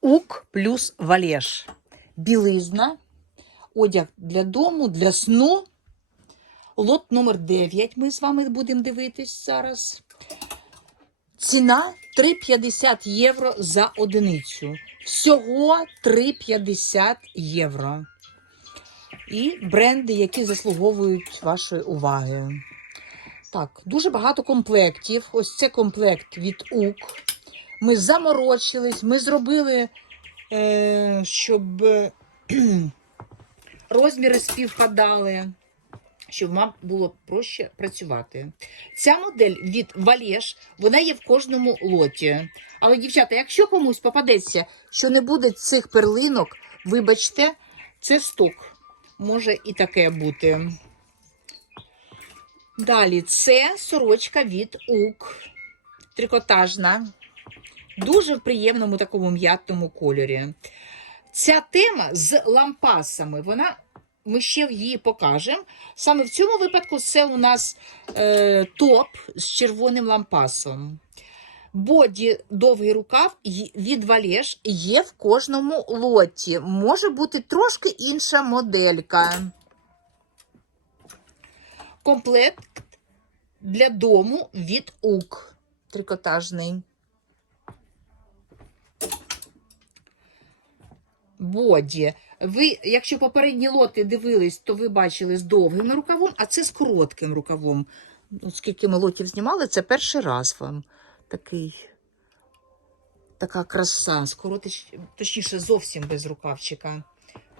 Ук плюс валеж. Білизна, одяг для дому, для сну. Лот номер 9 ми з вами будемо дивитись зараз. Ціна 3,50 євро за одиницю. Всього 3,50 євро. І бренди, які заслуговують вашої уваги. Так, дуже багато комплектів. Ось це комплект від УК. Ми заморочились, ми зробили, е, щоб розміри співпадали, щоб вам було проще працювати. Ця модель від Валєш, вона є в кожному лоті. Але, дівчата, якщо комусь попадеться, що не буде цих перлинок, вибачте, це сток. Може і таке бути. Далі це сорочка від УК. Трикотажна. Дуже в приємному такому м'ятному кольорі. Ця тема з лампасами, вона, ми ще її покажемо. Саме в цьому випадку це у нас е, топ з червоним лампасом. Боді довгий рукав від Валеш є в кожному лоті. Може бути трошки інша моделька. Комплект для дому від УК. Трикотажний. Боді. Ви, якщо попередні лоти дивились, то ви бачили з довгим рукавом, а це з коротким рукавом. Ну, Скільки ми лотів знімали, це перший раз вам такий. Така краса. Скоротич, точніше, зовсім без рукавчика.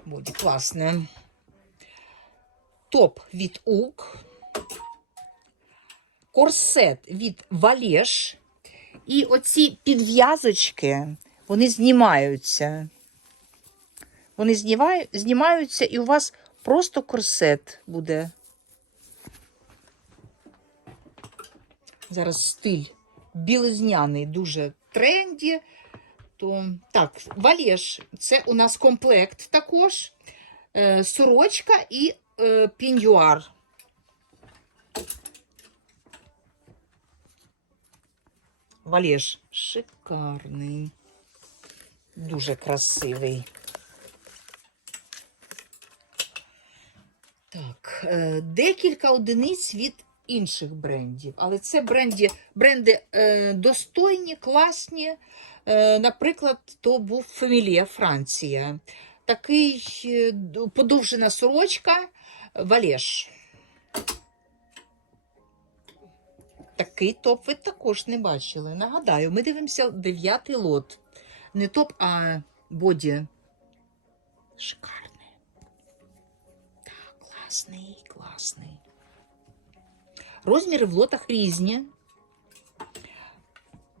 Боді класне. Топ від УК. Корсет від Валеш. І оці підв'язочки, вони знімаються. Вони знімаються, і у вас просто корсет буде. Зараз стиль білизняний, дуже тренді. То, так, валєш, це у нас комплект також. Е, сорочка і е, піньюар. Валєш шикарний. Дуже красивий. Так, е, декілька одиниць від інших брендів, але це бренді, бренди е, достойні, класні. Е, наприклад, то був Фемілія Франція. Такий подовжена сорочка Валеш. Такий топ ви також не бачили. Нагадаю, ми дивимося дев'ятий лот. Не топ, а боді. Шикарний. Класний, класний. Розміри в лотах різні.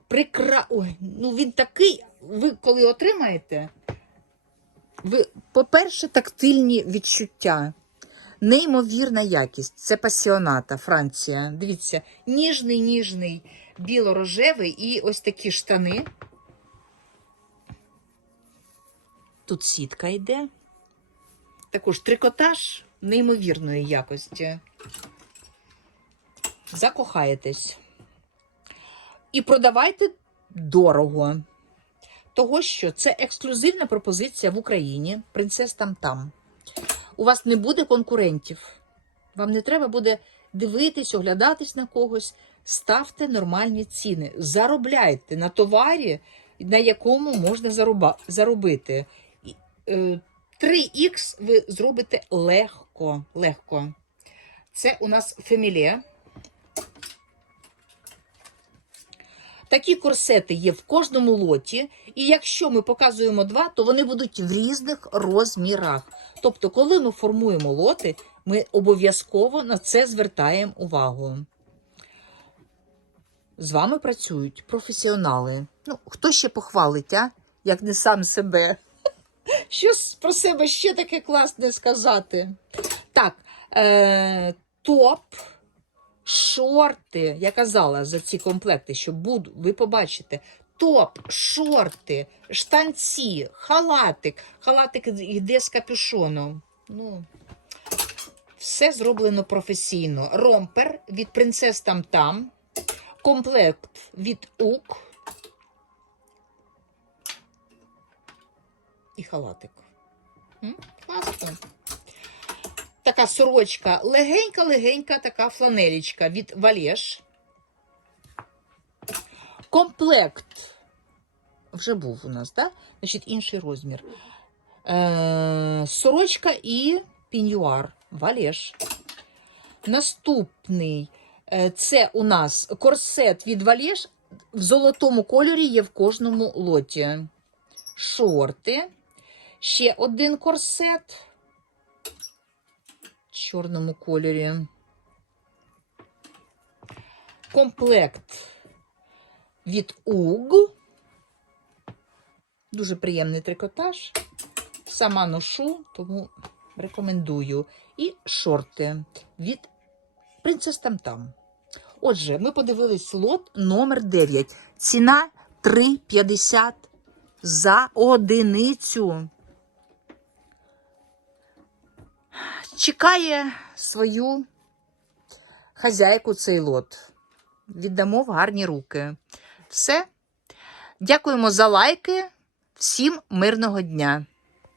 Прикра... Ой, ну він такий, ви коли отримаєте, ви, по-перше, тактильні відчуття. Неймовірна якість. Це пасіоната, Франція. Дивіться, ніжний, ніжний, біло-рожевий і ось такі штани. Тут сітка йде. Також трикотаж неймовірної якості. Закохаєтесь. І продавайте дорого. Того, що це ексклюзивна пропозиція в Україні. Принцес там там. У вас не буде конкурентів. Вам не треба буде дивитись, оглядатись на когось. Ставте нормальні ціни. Заробляйте на товарі, на якому можна заробити. Е, 3х ви зробите легко. Легко. Це у нас фемілія. Такі корсети є в кожному лоті, і якщо ми показуємо два, то вони будуть в різних розмірах. Тобто, коли ми формуємо лоти, ми обов'язково на це звертаємо увагу. З вами працюють професіонали. Ну, хто ще похвалить, а? як не сам себе? Що про себе ще таке класне сказати? Так, е, топ, шорти. Я казала за ці комплекти, що буду, ви побачите. Топ, шорти, штанці, халатик. Халатик йде з капюшоном. Ну, все зроблено професійно. Ромпер від принцес там там. Комплект від УК. і халатик. М? Класно. Така сорочка легенька-легенька, така фланелічка від Валєш. Комплект. Вже був у нас? Да? Значить, інший розмір. Е, сорочка і піньюар. Валєш. Наступний е, це у нас корсет від Валєш. В золотому кольорі є в кожному лоті. Шорти. Ще один корсет чорному кольорі. Комплект від Уг. Дуже приємний трикотаж. Сама ношу, тому рекомендую. І шорти від Princess Там Там. Отже, ми подивились лот номер 9. Ціна 3,50 за одиницю. Чекає свою хазяйку цей лот. Віддамо в гарні руки. Все. Дякуємо за лайки. Всім мирного дня!